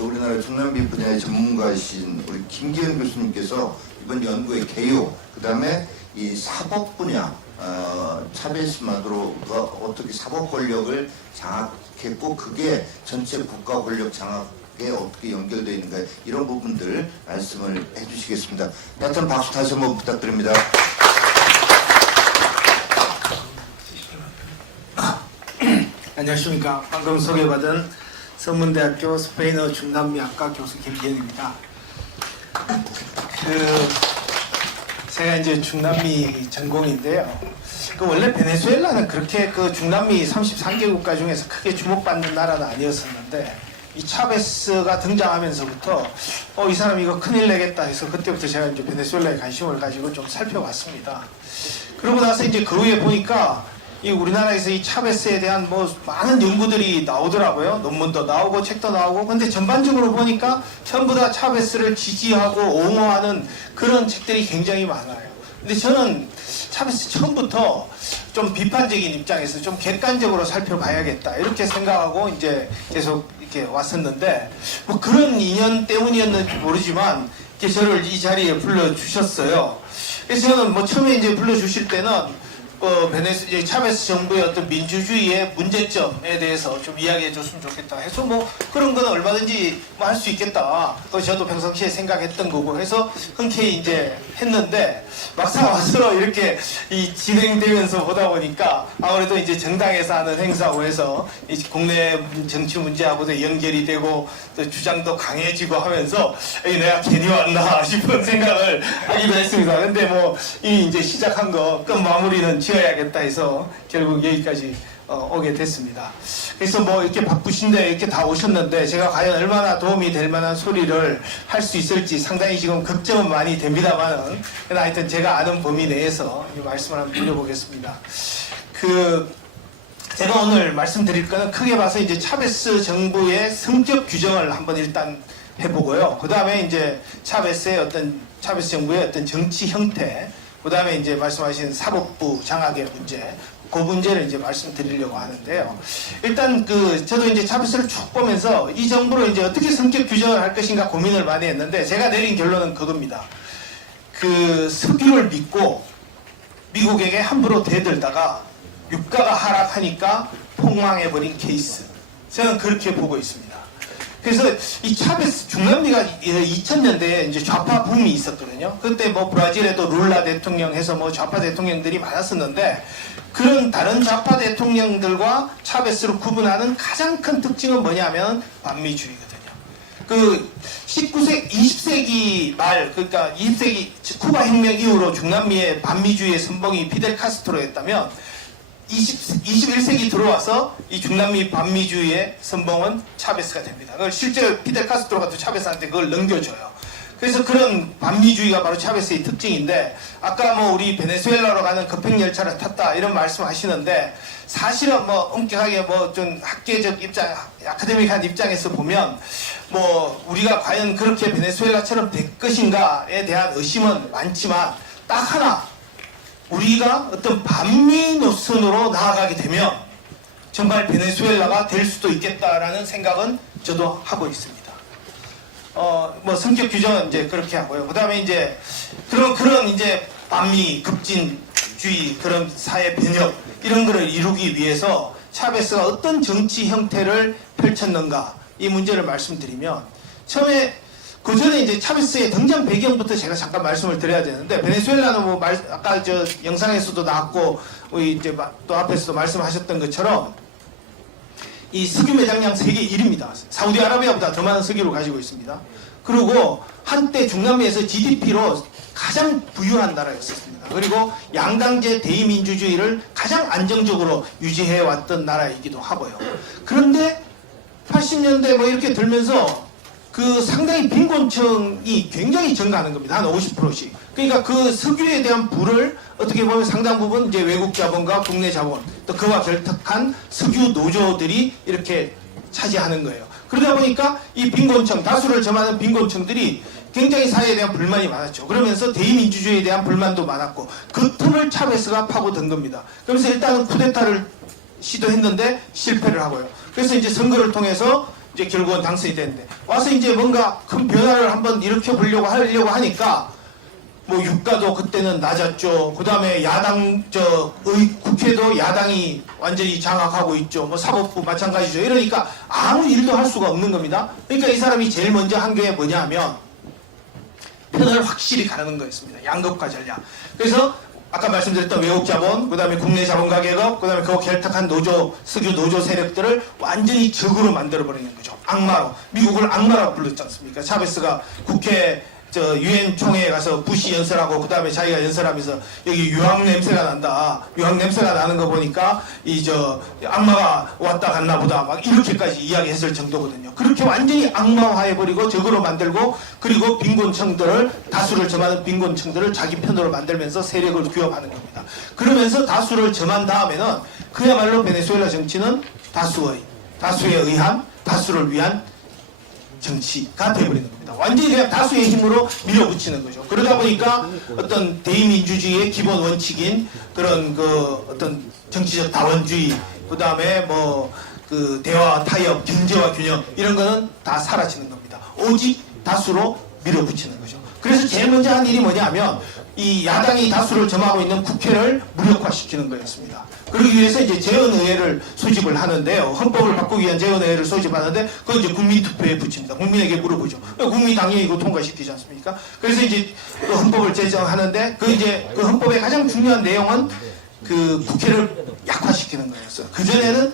우리나라 중남미 분야의 전문가이신 우리 김기현 교수님께서 이번 연구의 개요, 그 다음에 이 사법 분야, 차베스 마두로가 어떻게 사법 권력을 장악했고 그게 전체 국가 권력 장악에 어떻게 연결되어 있는가, 이런 부분들 말씀을 해주시겠습니다. 따뜻한 박수 다시 한번 부탁드립니다. 안녕하십니까. 방금 소개받은 서문대학교 스페인어 중남미학과 교수 김기현입니다. 제가 이제 중남미 전공인데요. 원래 베네수엘라는 그렇게 중남미 33개국가 중에서 크게 주목받는 나라는 아니었었는데, 이 차베스가 등장하면서부터 이 사람 이거 큰일 내겠다 해서 그때부터 제가 이제 베네수엘라에 관심을 가지고 좀 살펴봤습니다. 그러고 나서 이제 그 후에 보니까 이 우리나라에서 이 차베스에 대한 많은 연구들이 나오더라고요. 논문도 나오고 책도 나오고. 근데 전반적으로 보니까 전부 다 차베스를 지지하고 옹호하는 그런 책들이 굉장히 많아요. 근데 저는 차베스 처음부터 좀 비판적인 입장에서 좀 객관적으로 살펴봐야겠다 이렇게 생각하고 이제 계속 이렇게 왔었는데, 그런 인연 때문이었는지 모르지만 이렇게 저를 이 자리에 불러주셨어요. 그래서 저는 처음에 이제 불러주실 때는 차베스 정부의 어떤 민주주의의 문제점에 대해서 좀 이야기해 줬으면 좋겠다 해서 그런 거는 얼마든지 할 수 있겠다. 저도 평상시에 생각했던 거고 해서 흔쾌히 이제 했는데, 막상 와서 이렇게 진행되면서 보다 보니까 아무래도 이제 정당에서 하는 행사고 해서 국내 정치 문제하고도 연결이 되고 또 주장도 강해지고 하면서 내가 괜히 왔나 싶은 생각을 하기도 했습니다. 근데 이미 이제 시작한 거 끝 마무리는 지어야겠다 해서 결국 여기까지 오게 됐습니다. 그래서 이렇게 바쁘신데 이렇게 다 오셨는데 제가 과연 얼마나 도움이 될 만한 소리를 할 수 있을지 상당히 지금 걱정은 많이 됩니다만은, 하여튼 제가 아는 범위 내에서 말씀을 한번 드려보겠습니다. 제가 오늘 말씀드릴 거는 크게 봐서 이제 차베스 정부의 성격 규정을 한번 일단 해보고요. 그 다음에 이제 차베스 정부의 어떤 정치 형태, 그 다음에 이제 말씀하신 사법부 장악의 문제, 그 문제를 이제 말씀드리려고 하는데요. 일단 저도 이제 차베스를 쭉 보면서 이 정부로 이제 어떻게 성격 규정을 할 것인가 고민을 많이 했는데, 제가 내린 결론은 그겁니다. 석유를 믿고 미국에게 함부로 대들다가 유가가 하락하니까 폭망해버린 케이스. 저는 그렇게 보고 있습니다. 그래서 이 차베스, 중남미가 2000년대에 이제 좌파 붐이 있었거든요. 그때 브라질에도 룰라 대통령 해서 좌파 대통령들이 많았었는데, 그런 다른 좌파 대통령들과 차베스를 구분하는 가장 큰 특징은 뭐냐면 반미주의거든요. 20세기 말, 그러니까 20세기 쿠바 혁명 이후로 중남미의 반미주의의 선봉이 피델 카스트로였다면, 21세기 들어와서 이 중남미 반미주의의 선봉은 차베스가 됩니다. 그걸 실제 피델 카스트로가 또 차베스한테 그걸 넘겨줘요. 그래서 그런 반미주의가 바로 차베스의 특징인데, 아까 우리 베네수엘라로 가는 급행열차를 탔다 이런 말씀 하시는데, 사실은 엄격하게 좀 학계적 입장, 아카데믹한 입장에서 보면 우리가 과연 그렇게 베네수엘라처럼 될 것인가에 대한 의심은 많지만, 딱 하나, 우리가 어떤 반미 노선으로 나아가게 되면 정말 베네수엘라가 될 수도 있겠다라는 생각은 저도 하고 있습니다. 성격 규정은 이제 그렇게 하고요. 그 다음에 이제 그런 이제 반미 급진주의 그런 사회 변혁 이런 거를 이루기 위해서 차베스가 어떤 정치 형태를 펼쳤는가, 이 문제를 말씀드리면, 처음에 그 전에 이제 차베스의 등장 배경부터 제가 잠깐 말씀을 드려야 되는데, 베네수엘라는 아까 영상에서도 나왔고 우리 이제 또 앞에서도 말씀하셨던 것처럼 이 석유 매장량 세계 1위입니다. 사우디아라비아보다 더 많은 석유를 가지고 있습니다. 그리고 한때 중남미에서 GDP로 가장 부유한 나라였습니다. 그리고 양당제 대의민주주의를 가장 안정적으로 유지해왔던 나라이기도 하고요. 그런데 80년대 이렇게 들면서 상당히 빈곤층이 굉장히 증가하는 겁니다. 한 50%씩. 그러니까 석유에 대한 부를 어떻게 보면 상당 부분 이제 외국 자본과 국내 자본, 또 그와 결탁한 석유 노조들이 이렇게 차지하는 거예요. 그러다 보니까 이 빈곤층, 다수를 점하는 빈곤층들이 굉장히 사회에 대한 불만이 많았죠. 그러면서 대의민주주의에 대한 불만도 많았고, 그 틈을 차베스가 파고든 겁니다. 그러면서 일단은 쿠데타를 시도했는데 실패를 하고요. 그래서 이제 선거를 통해서 이제 결국은 당선이 됐는데 와서 이제 뭔가 큰 변화를 한번 일으켜 보려고 하니까 뭐 유가도 그때는 낮았죠. 그 다음에 국회도 야당이 완전히 장악하고 있죠. 뭐 사법부 마찬가지죠. 이러니까 아무 일도 할 수가 없는 겁니다. 그러니까 이 사람이 제일 먼저 한 게 뭐냐 하면 편을 확실히 가르는 거였습니다. 양극화 전략. 그래서 아까 말씀드렸던 외국 자본, 그 다음에 국내 자본가 개혁, 그 다음에 그거 결탁한 석유 노조 세력들을 완전히 적으로 만들어버리는 거죠. 악마로. 미국을 악마라고 불렀지 않습니까? 차베스가 국회 유엔 총회에 가서 부시 연설하고 그 다음에 자기가 연설하면서 여기 유황 냄새가 난다. 유황 냄새가 나는 거 보니까 악마가 왔다 갔나 보다. 막 이렇게까지 이야기했을 정도거든요. 그렇게 완전히 악마화해버리고 적으로 만들고 그리고 빈곤층들을 다수를 점하는 빈곤층들을 자기 편으로 만들면서 세력을 규합하는 겁니다. 그러면서 다수를 점한 다음에는 그야말로 베네수엘라 정치는 다수에 의한 다수를 위한 정치가 되어버리는 겁니다. 완전히 그냥 다수의 힘으로 밀어붙이는 거죠. 그러다 보니까 어떤 대의민주주의의 기본 원칙인 그런 어떤 정치적 다원주의, 그 다음에 대화, 타협, 경제와 균형 이런 거는 다 사라지는 겁니다. 오직 다수로 밀어붙이는 거죠. 그래서 제일 먼저 한 일이 뭐냐면 이 야당이 다수를 점하고 있는 국회를 무력화시키는 거였습니다. 그러기 위해서 이제 재헌의회를 소집을 하는데요. 헌법을 바꾸기 위한 재헌의회를 소집하는데 그건 이제 국민투표에 붙입니다. 국민에게 물어보죠. 국민이 당연히 이거 통과시키지 않습니까? 그래서 이제 그 헌법을 제정하는데 그 헌법의 가장 중요한 내용은 그 국회를 약화시키는 거였어요. 그전에는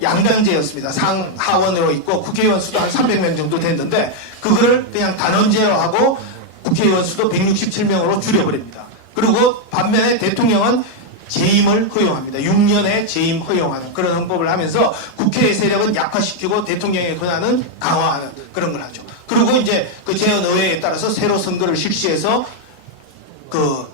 양당제였습니다. 상하원으로 있고 국회의원 수도 한 300명 정도 됐는데 그거를 그냥 단원제로 하고 국회의원 수도 167명으로 줄여버립니다. 그리고 반면에 대통령은 재임을 허용합니다. 6년의 재임 허용하는 그런 헌법을 하면서 국회의 세력은 약화시키고 대통령의 권한은 강화하는 그런 걸 하죠. 그리고 이제 그 재헌의회에 따라서 새로 선거를 실시해서 그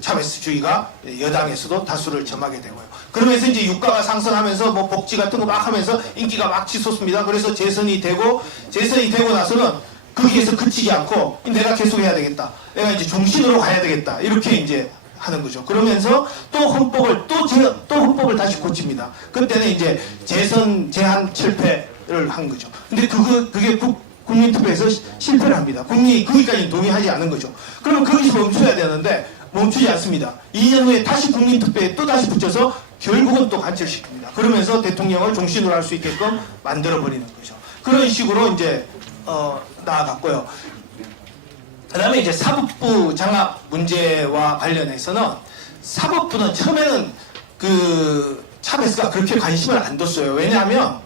차베스주의가 여당에서도 다수를 점하게 되고요. 그러면서 이제 유가가 상승하면서 뭐 복지 같은 거 막 하면서 인기가 막 치솟습니다. 그래서 재선이 되고 나서는 거기에서 그치지 않고 내가 계속 해야 되겠다. 내가 이제 종신으로 가야 되겠다. 이렇게 이제 하는 거죠. 그러면서 또 헌법을 다시 고칩니다. 그때는 이제 재선 제한 철폐를 한 거죠. 근데 그게 국민투표에서 실패를 합니다. 국민이 거기까지 동의하지 않은 거죠. 그러면 거기서 멈춰야 되는데 멈추지 않습니다. 2년 후에 다시 국민투표에 또 다시 붙여서 결국은 또 관철시킵니다. 그러면서 대통령을 종신으로 할 수 있게끔 만들어버리는 거죠. 그런 식으로 이제 나아갔고요. 그 다음에 이제 사법부 장악 문제와 관련해서는 사법부는 처음에는 그 차베스가 그렇게 관심을 안 뒀어요. 왜냐하면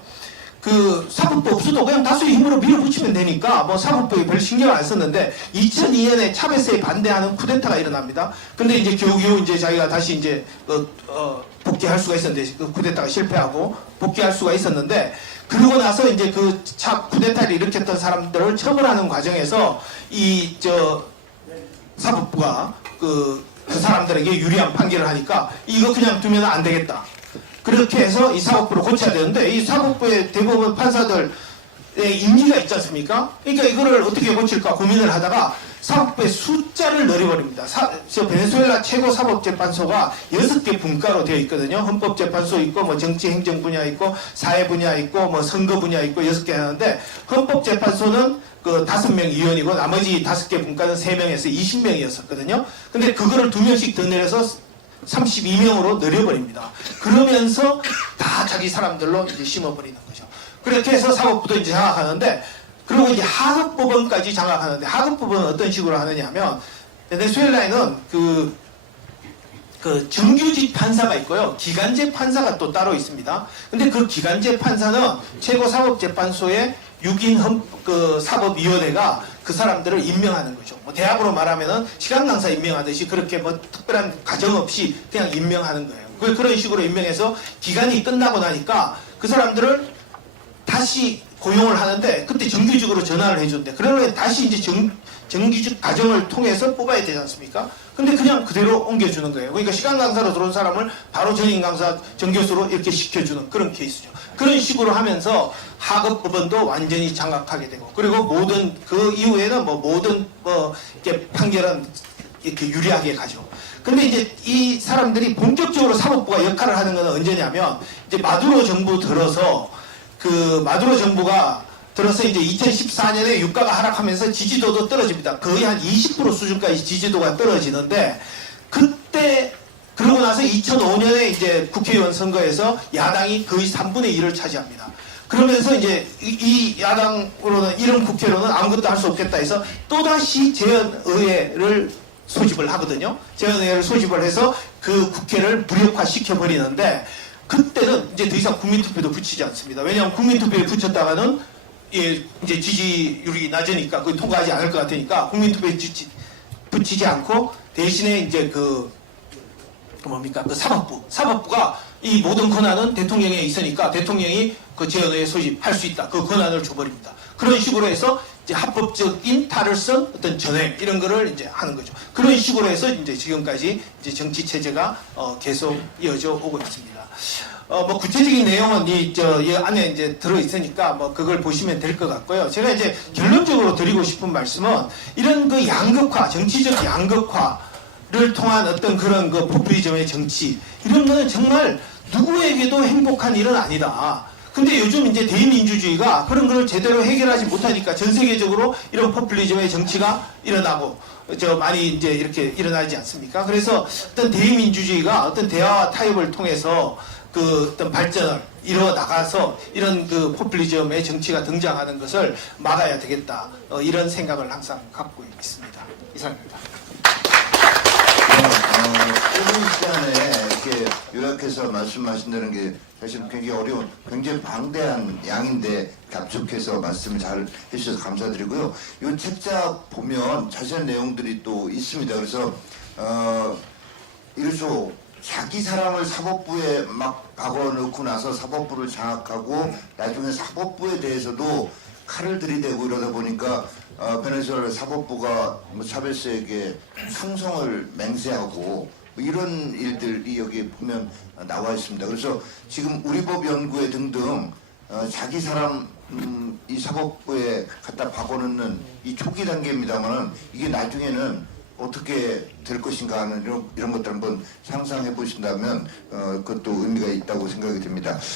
그 사법부 없어도 그냥 다수의 힘으로 밀어붙이면 되니까 뭐 사법부에 별 신경을 안 썼는데 2002년에 차베스에 반대하는 쿠데타가 일어납니다. 근데 이제 겨우겨우 이제 자기가 다시 이제 복귀할 수가 있었는데 그 쿠데타가 실패하고 복귀할 수가 있었는데 그러고 나서 이제 쿠데타를 일으켰던 사람들을 처벌하는 과정에서 사법부가 그 사람들에게 유리한 판결을 하니까 이거 그냥 두면 안 되겠다. 그렇게 해서 이 사법부를 고쳐야 되는데 이 사법부의 대부분 판사들의 임기가 있지 않습니까? 그러니까 이거를 어떻게 고칠까 고민을 하다가 사법부의 숫자를 늘려버립니다. 베네수엘라 최고 사법재판소가 6개 분과로 되어 있거든요. 헌법재판소 있고 뭐 정치행정 분야 있고 사회 분야 있고 뭐 선거 분야 있고 6개 하는데 헌법재판소는 그 5명 위원이고 나머지 5개 분과는 3명에서 20명이었었거든요. 근데 그거를 2명씩 더 내려서 32명으로 늘려버립니다. 그러면서 다 자기 사람들로 이제 심어버리는 거죠. 그렇게 해서 사법부도 이제 장악하는데, 그리고 이제 하급법원까지 장악하는데, 하급법원은 어떤 식으로 하느냐 하면, 베네수엘라에는 그 정규직 판사가 있고요. 기간제 판사가 또 따로 있습니다. 근데 그 기간제 판사는 최고사법재판소의 6인 사법위원회가 그 사람들을 임명하는 거죠. 뭐 대학으로 말하면은 시간 강사 임명하듯이 그렇게 뭐 특별한 과정 없이 그냥 임명하는 거예요. 그런 식으로 임명해서 기간이 끝나고 나니까 그 사람들을 다시 고용을 하는데 그때 정규직으로 전환을 해준대. 그러면 다시 이제 정규직 과정을 통해서 뽑아야 되지 않습니까? 근데 그냥 그대로 옮겨주는 거예요. 그러니까 시간 강사로 들어온 사람을 바로 전임 강사, 정교수로 이렇게 시켜주는 그런 케이스죠. 그런 식으로 하면서 하급법원도 완전히 장악하게 되고, 그리고 그 이후에는 모든 이렇게 판결은 이렇게 유리하게 가죠. 근데 이제 이 사람들이 본격적으로 사법부가 역할을 하는 건 언제냐면, 이제 마두로 정부 들어서 그 마두로 정부가 들어서 이제 2014년에 유가가 하락하면서 지지도도 떨어집니다. 거의 한 20% 수준까지 지지도가 떨어지는데 그때 그러고 나서 2005년에 이제 국회의원 선거에서 야당이 거의 3분의 1을 차지합니다. 그러면서 이제 이 야당으로는 이런 국회로는 아무것도 할 수 없겠다 해서 또다시 재헌의회를 소집을 하거든요. 재헌의회를 소집을 해서 그 국회를 무력화시켜 버리는데 그때는 이제 더 이상 국민투표도 붙이지 않습니다. 왜냐하면 국민투표에 붙였다가는 예, 이제 지지율이 낮으니까 그 통과하지 않을 것 같으니까 국민투표에 붙이지 않고 대신에 이제 그 뭡니까 그 사법부가 이 모든 권한은 대통령에 있으니까 대통령이 그 재헌의회 소집할 수 있다. 그 권한을 줘버립니다. 그런 식으로 해서 이제 합법적인 탈을 쓴 어떤 전행 이런 거를 이제 하는 거죠. 그런 식으로 해서 이제 지금까지 이제 정치 체제가 계속 이어져 오고 있습니다. 뭐 구체적인 내용은 이 안에 이제 들어 있으니까 뭐 그걸 보시면 될 것 같고요. 제가 이제 결론적으로 드리고 싶은 말씀은 이런 그 양극화, 정치적 양극화를 통한 어떤 그런 그 포퓰리즘의 정치 이런 거는 정말 누구에게도 행복한 일은 아니다. 근데 요즘 이제 대의민주주의가 그런 걸 제대로 해결하지 못하니까 전 세계적으로 이런 포퓰리즘의 정치가 일어나고 많이 이제 이렇게 일어나지 않습니까? 그래서 어떤 대의민주주의가 어떤 대화와 타협을 통해서 그 어떤 발전을 이루어 나가서 이런 그 포퓰리즘의 정치가 등장하는 것을 막아야 되겠다. 이런 생각을 항상 갖고 있습니다. 이상입니다. 짧은 시간에 이렇게 요약해서 말씀하신다는 게 사실 굉장히 어려운, 굉장히 방대한 양인데 압축해서 말씀을 잘 해주셔서 감사드리고요. 이 책자 보면 자세한 내용들이 또 있습니다. 그래서 이래서 자기 사람을 사법부에 막 박아놓고 나서 사법부를 장악하고 나중에 사법부에 대해서도 칼을 들이대고 이러다 보니까 베네수엘라 사법부가 뭐 차베스에게 충성을 맹세하고 뭐 이런 일들이 여기 보면 나와 있습니다. 그래서 지금 우리법 연구회 등등 자기 사람 이 사법부에 갖다 박아놓는 이 초기 단계입니다만은 이게 나중에는 어떻게 될 것인가 하는 이런 것들 한번 상상해 보신다면 그것도 의미가 있다고 생각이 듭니다.